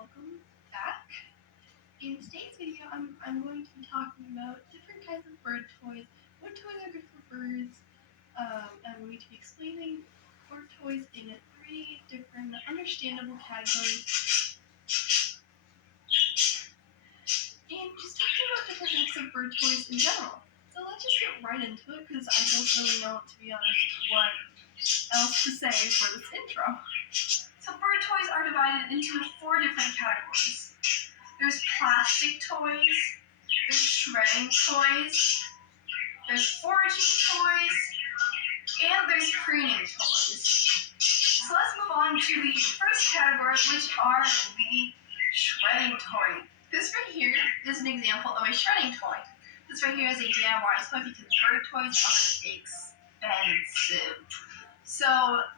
welcome back. In today's video, I'm going to be talking about different kinds of bird toys, what toys are good for birds. I'm going to be explaining bird toys in 3 different understandable categories, and just talking about different types of bird toys in general. So let's just get right into it, because I don't really know, to be honest, what else to say for this intro. So bird toys are divided into 4 different categories. There's plastic toys, there's shredding toys, there's foraging toys, and there's preening toys. So let's move on to the first category, which are the shredding toy. This right here is an example of a shredding toy. This right here is a DIY toy because bird toys are expensive. So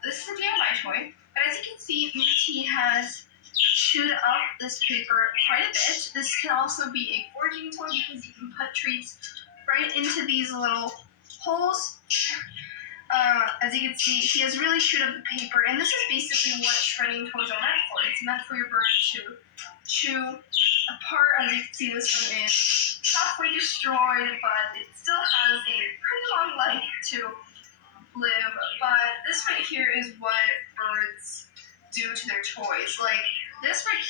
this is a DIY toy, but as you can see, Minty has chewed up this paper quite a bit. This can also be a foraging toy because you can put treats right into these little holes. As you can see, he has really chewed up the paper, and this is basically what shredding toys are meant for. It's meant for your bird to chew apart. As you can see, this one is halfway destroyed, but it still has a pretty long life to live. But this right here is what birds do to their toys. Like this right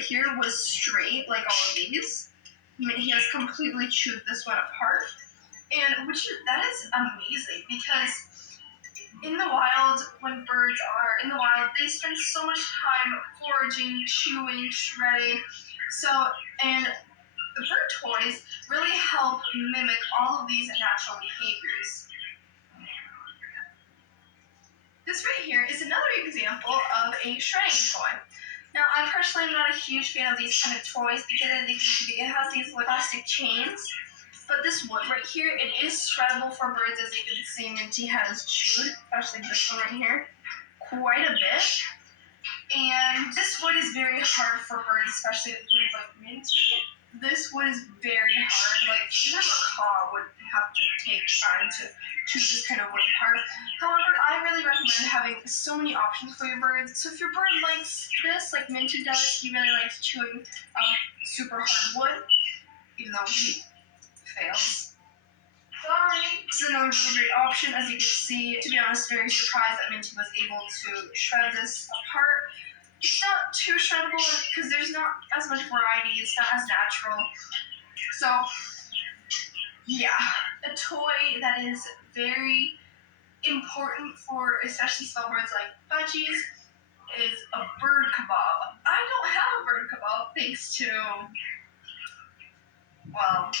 here was straight, like all of these. He has completely chewed this one apart, and that is amazing, because in the wild, when birds are in the wild, they spend so much time foraging, chewing, shredding. And the bird toys really help mimic all of these natural behaviors. This right here is another example of a shredding toy. Now, I personally am not a huge fan of these kind of toys because it has these plastic chains. But this wood right here, it is shreddable for birds, as you can see. Minty has chewed, especially this one right here, quite a bit. And this wood is very hard for birds, especially birds like Minty. This wood is very hard. Like, even a macaw would have to take time to chew this kind of wood apart. However, I really recommend having so many options for your birds. So if your bird likes this, like Minty does, he really likes chewing super hard wood, even though he fails. Sorry. This is another really great option. As you can see, to be honest, very surprised that Minty was able to shred this apart. It's not too shreddable because there's not as much variety. It's not as natural. So, yeah, a toy that is very important for especially small birds like budgies is a bird kebab. I don't have a bird kebab thanks to, well,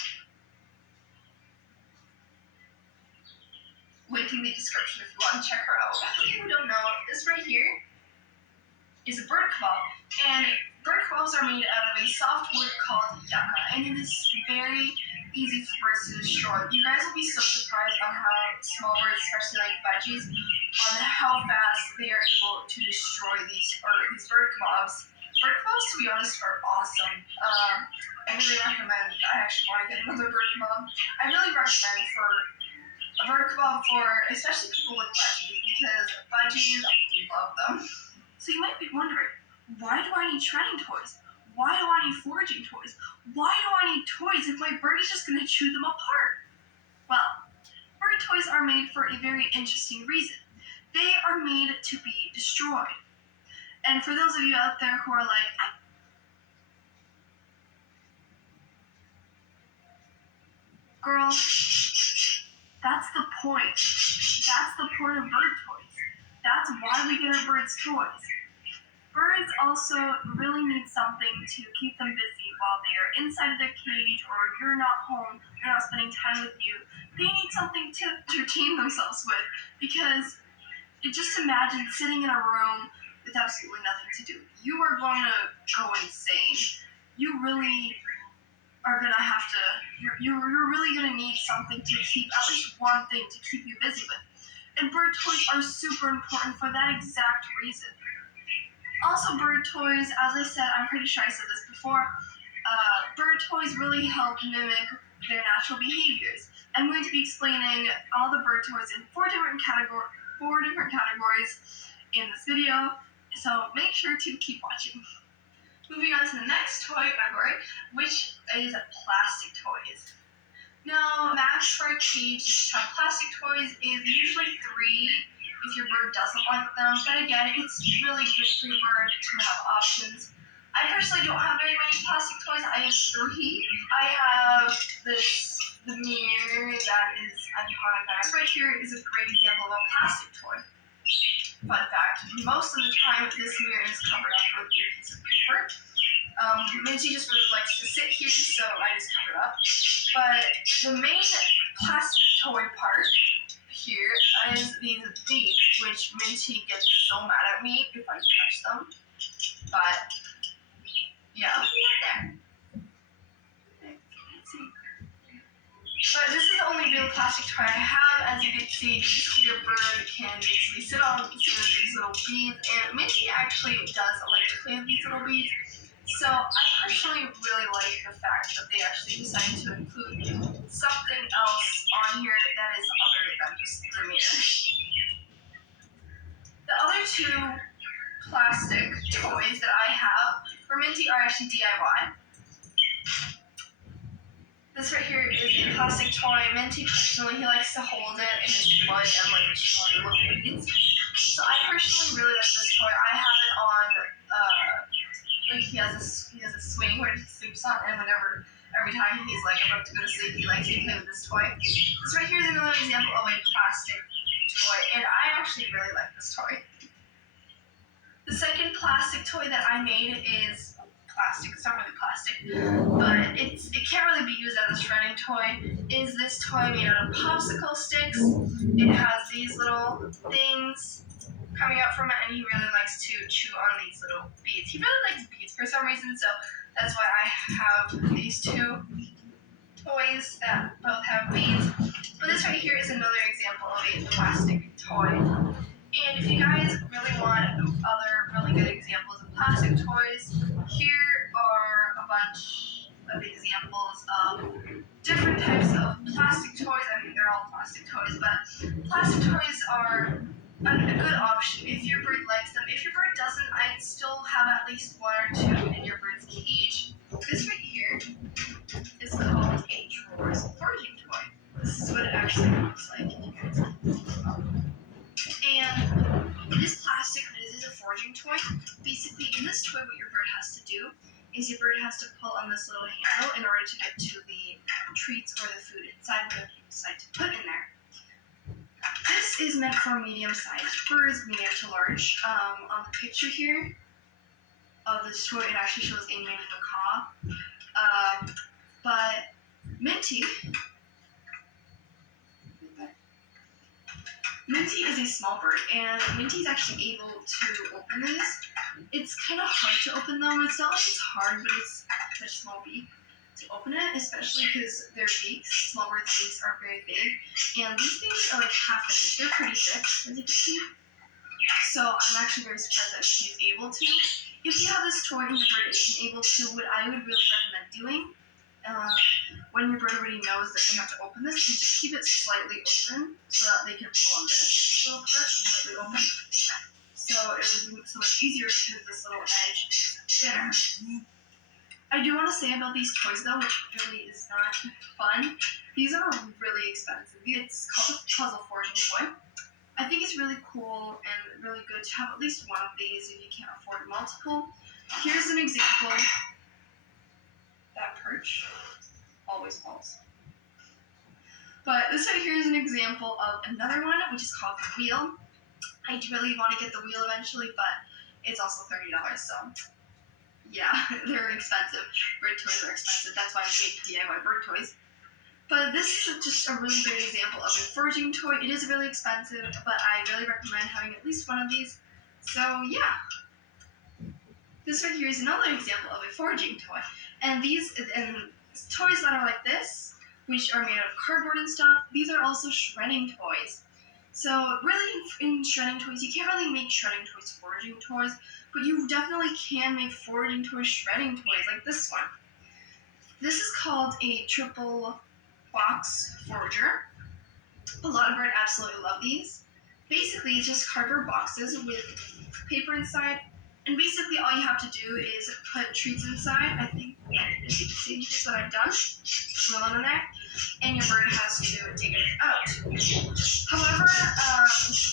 link in the description if you want to check her out. For you who don't know, this right here is a bird kebab, and bird kebabs are made out of a soft wood called yucca, and it is very easy for birds to destroy. You guys will be so surprised on how small birds, especially like budgies, on how fast they are able to destroy these bird kebabs. Bird kebabs, to be honest, are awesome. I really recommend. I actually want to get another bird kebab. I really recommend for a bird kebab for especially people with budgies, because budgies love them. So you might be wondering, why do I need shredding toys? Why do I need foraging toys? Why do I need toys if my bird is just going to chew them apart? Well, bird toys are made for a very interesting reason. They are made to be destroyed. And for those of you out there who are like, girl, that's the point. That's the point of bird toys. That's why we get our birds toys. Birds also really need something to keep them busy while they are inside of their cage, or you're not home, they're not spending time with you. They need something to entertain themselves with, because just imagine sitting in a room with absolutely nothing to do. You are going to go insane. You really are going to have to, you're really going to need something to keep, at least one thing to keep you busy with. And bird toys are super important for that exact reason. Also, bird toys, as I said, I'm pretty sure I said this before, bird toys really help mimic their natural behaviors. I'm going to be explaining all the bird toys in 4 different categories in this video. So make sure to keep watching. Moving on to the next toy category, which is plastic toys. Now, max for a cage to have plastic toys is usually 3 if your bird doesn't like them, but again, it's really good for your bird to have options. I personally don't have very many plastic toys. I have 3. I have the mirror that is iconic. This right here is a great example of a plastic toy. Fun fact, most of the time this mirror is covered up with a piece of paper. Minty just really likes to sit here, so I just cover it up. But the main plastic toy part here is these beads, which Minty gets so mad at me if I touch them. But yeah, there. But this is the only real plastic toy I have. As you can see, your bird can basically sit on these little beads, and Minty actually does like to play with these little beads. So I personally really like the fact that they actually decided to include something else on here that is other than just the mirror. The other 2 plastic toys that I have for Minty are actually DIY. This right here is a plastic toy. Minty personally, he likes to hold it in his foot and like chew on the little beads. So I personally really like this toy. I have it on, like he has a swing where he sleeps on, and every time he's like about to go to sleep, he likes to play with this toy. This right here is another example of a plastic toy, and I actually really like this toy. The second plastic toy that I made is plastic. It's not really plastic, but it can't really be used as a shredding toy. Is this toy made out of popsicle sticks? It has these little things coming out from it, and he really likes to chew on these little beads. He really likes beads for some reason, so that's why I have these 2 toys that both have beads. But this right here is another example of a plastic toy. And if you guys really want other really good examples of plastic toys, here are a bunch of examples of different types of plastic toys. I mean, they're all plastic toys, but plastic toys are a good option if your bird likes them. If your bird doesn't, I'd still have at least 1 or 2 in your bird's cage. This right here is called a drawers foraging toy. This is what it actually looks like. And it is plastic, but it is a foraging toy. Basically, in this toy, what your bird has to do is your bird has to pull on this little handle in order to get to the treats or the food inside that you decide to put in there. This is meant for medium-sized birds, medium to large. On the picture here of this toy, it actually shows a male macaw. But Minty is a small bird, and Minty is actually able to open these. It's kind of hard to open them. It's not like it's hard, but it's such a small beak to open it, especially because their beaks, small birds' beaks, are very big. And these things are like half an inch. They're pretty thick, as you can see. So I'm actually very surprised that she's able to. If you have this toy and your bird isn't able to, what I would really recommend doing, when your bird already knows that they have to open this, you just keep it slightly open so that they can pull on this little part slightly open. So it would be so much easier because this little edge is thinner. I do want to say about these toys though, which really is not fun. These are really expensive. It's called a puzzle foraging toy. I think it's really cool and really good to have at least 1 of these if you can't afford multiple. Here's an example. That perch always falls. But this right here is an example of another one, which is called the wheel. I really want to get the wheel eventually, but it's also $30, so yeah, they're expensive. Bird toys are expensive. That's why I make DIY bird toys. But this is just a really great example of a foraging toy. It is really expensive, but I really recommend having at least 1 of these. So yeah. This right here is another example of a foraging toy. And these toys that are like this, which are made out of cardboard and stuff, these are also shredding toys. So really in shredding toys, you can't really make shredding toys foraging toys, but you definitely can make foraging toys shredding toys like this one. This is called a triple box forager. A lot of birds absolutely love these. basically it's just cardboard boxes with paper inside, and basically all you have to do is put treats inside. I think, as you can see, that's what I've done. Put one in there, and your bird has to take it out. However,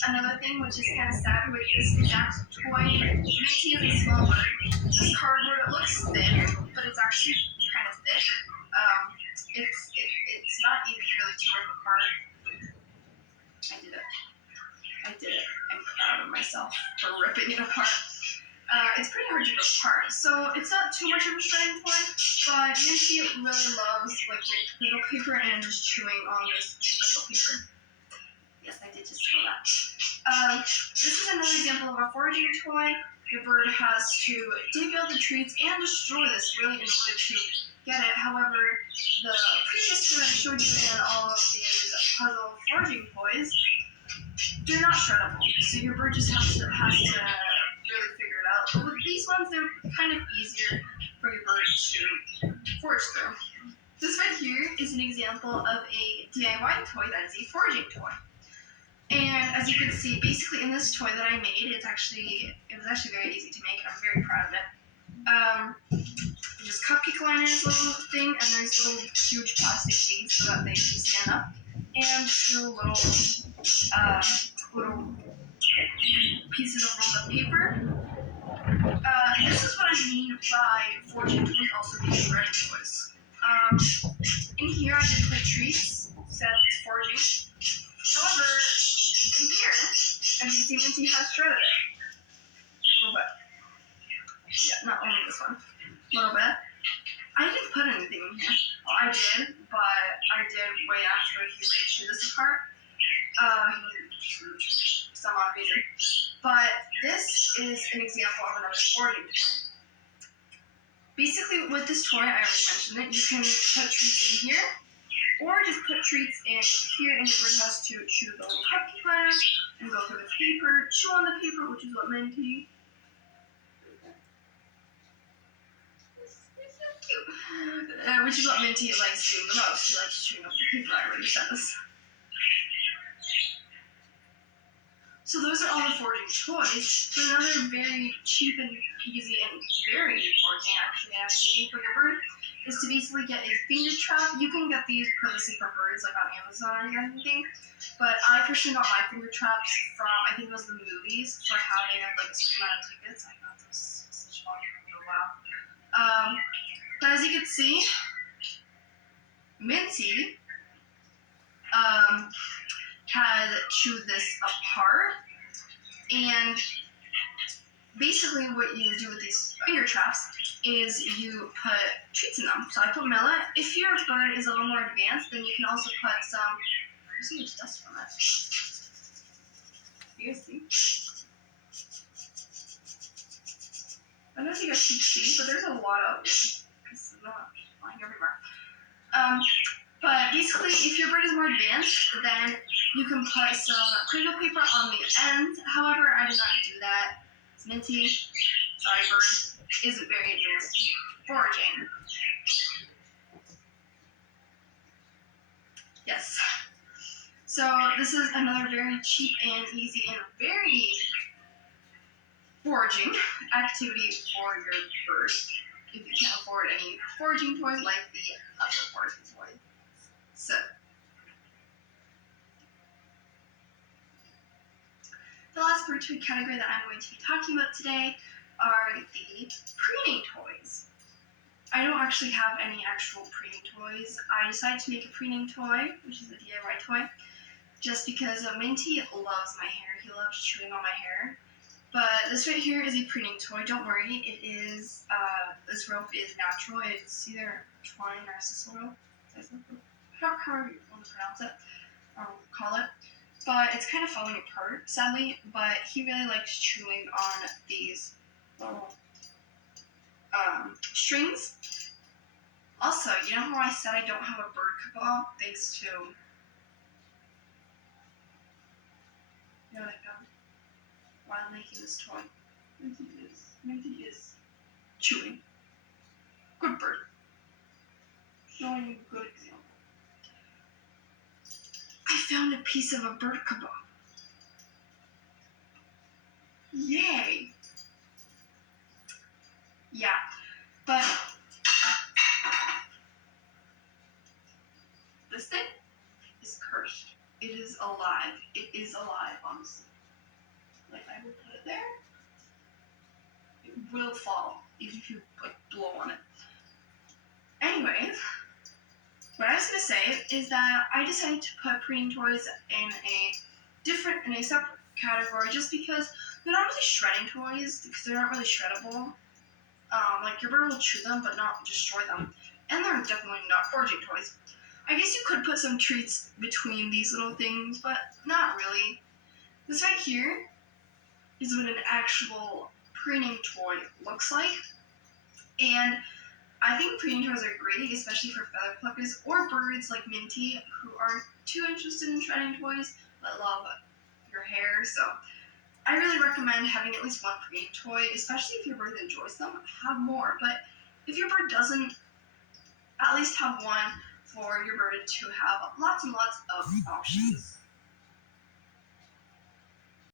another thing which is kind of sad with this exact toy, Minty is a small bird. This cardboard, it looks thin, but it's actually kind of thick. It's not even really too rip apart. I did it. I'm proud of myself for ripping it apart. It's pretty hard to rip apart, so it's not too much of a shredding toy, but Minty really loves like little paper and just chewing on this special paper. Yes, I did just feel that. This is another example of a foraging toy. Your bird has to dig out the treats and destroy this really in order to get it. However, the previous toy I showed you in all of these puzzle foraging toys, they're not shreddable, so your bird just has to really figure it out. But with these ones, they're kind of easier for your bird to forage through. This right here is an example of a DIY toy that is a foraging toy. And as you can see, basically in this toy that I made, it was actually very easy to make, and I'm very proud of it. Just cupcake liners, little thing, and there's little huge plastic sheets so that they can stand up, and two little pieces of rolled up paper. This is what I mean by foraging toys also being shredding toys. In here I did put treats, said it's foraging. However, in here, as you can see, Minty has shredded it. A little bit. Yeah, not only this one. A little bit. I didn't put anything in here. Well, I did, but I did way after he laid chew this apart. He wasn't chew for some odd reason. But this is an example of another foraging toy. Basically, with this toy, I already mentioned it, you can put treats in here, or just put treats in here, and your bird has to chew the little cupcake liners and go through the paper, chew on the paper, which is what Minty. Which is what Minty likes doing the most. She likes chewing up the paper, I already said this. So those are all the foraging toys. But another very cheap and easy and very foraging activity for your bird is to basically get a finger trap. You can get these purposely for birds, like on Amazon or anything. But I personally got my finger traps from, I think it was the movies, for having like a certain amount of tickets. I got those such long time ago, wow. But as you can see, Minty had chewed this apart, and basically what you do with these finger traps is you put treats in them. So I put millet. If your bird is a little more advanced, then you can also put there's so much dust from it. You guys see? I don't know if you guys can see, but there's a lot of it's not flying everywhere. But basically, if your bird is more advanced, then you can put some crinkle paper on the ends. However, I did not do that. It's Minty, sorry bird, isn't very advanced foraging. Yes. So this is another very cheap and easy and very foraging activity for your bird. If you can't afford any foraging toys like the other foraging toys. So, the last bird toy category that I'm going to be talking about today are the preening toys. I don't actually have any actual preening toys. I decided to make a preening toy, which is a DIY toy, just because Minty loves my hair. He loves chewing on my hair. But this right here is a preening toy. Don't worry, it is, this rope is natural. It's either twine or sisal rope. However you want to pronounce it, or call it. But it's kind of falling apart, sadly. But he really likes chewing on these little strings. Also, you know how I said I don't have a bird cabal thanks to what I found while making this toy? Minty is chewing. Good bird. Showing you a good example. I found a piece of a bird cabal. Yay! Yeah, but this thing is cursed. It is alive. It is alive, honestly. Like, I will put it there. It will fall, even if you, like, blow on it. Anyways, what I was going to say is that I decided to put preening toys in a separate category just because they're not really shredding toys, because they're not really shreddable. Like, your bird will chew them, but not destroy them. And they're definitely not foraging toys. I guess you could put some treats between these little things, but not really. This right here is what an actual preening toy looks like. And I think preening toys are great, especially for feather pluckers or birds like Minty, who aren't too interested in shredding toys, but love your hair. So I really recommend having at least one preening toy, especially if your bird enjoys them. Have more, but if your bird doesn't, at least have one for your bird to have lots and lots of options.